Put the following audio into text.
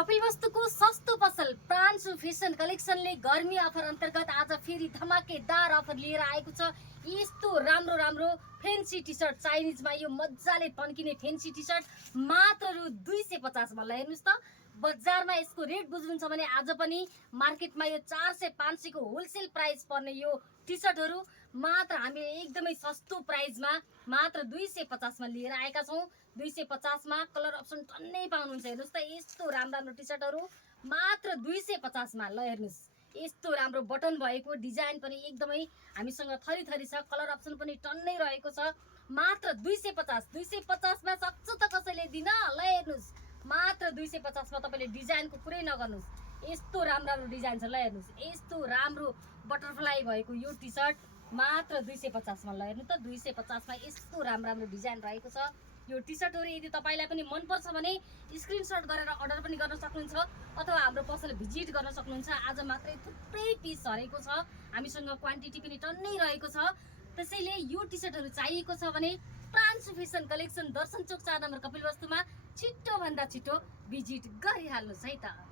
कपिलवस्तुको सस्तो पसल प्रान्सु फेसन कलेक्सनले गर्मी अफर अन्तर्गत आज फेरि धमाकेदार अफर लिएर आएको छ। यस्तो राम्रो राम्रो फेन्सी टी सर्ट चाइनिजमा यो मजाले टन्किने फेन्सी टी सर्ट मात्र रु 250 मा। ल हेर्नुस् त, बजारमा यसको रेट बुझ्नुहुन्छ भने आज पनि मार्केटमा यो 400-500 को होलसेल प्राइस पर्ने यो टी सर्टहरू मात्र हामीले एकदमै सस्तो प्राइसमा मात्र 250 मा लिएर आएका छौँ। 250 मा कलर अप्सन टन्नै पाउनुहुन्छ। हेर्नुस् त, यस्तो राम्रो टी सर्टहरू मात्र 250 मा। ल हेर्नुस्, यस्तो राम्रो बटन भएको डिजाइन पनि एकदमै हामीसँग थरी छ, कलर अप्सन पनि टन्नै रहेको छ। मात्र 250 मा सक्छ त कसैले दिन। ल हेर्नुस्, मात्र 250 मा तपाईले डिजाइनको कुरै नगर्नुस्, यस्तो राम्रो डिजाइन छ। ल हेर्नुस्, यस्तो राम्रो बटरफ्लाई भएको यो टी सर्ट मात्र 250 मा। ल हेर्नु त, 250 मा यस्तो राम्रो डिजाइन रहेको छ। यो टी सर्टहरू यदि तपाईलाई पनि मन पर्छ भने स्क्रिनशट गरेर अर्डर पनि गर्न सक्नुहुन्छ अथवा हाम्रो पसल भिजिट गर्न सक्नुहुन्छ। आज मात्रै थुप्रै पिस हरेको छ, हामीसँग क्वान्टिटी पनि टन्नै रहेको छ। त्यसैले यो टी सर्टहरू चाहिएको छ भने प्रान्सु फेसन कलेक्सन दर्शन चोक 4 नम्बर कपिलवस्तुमा छिटो भन्दा छिटो भिजिट गरिहाल्नुहोस् है त।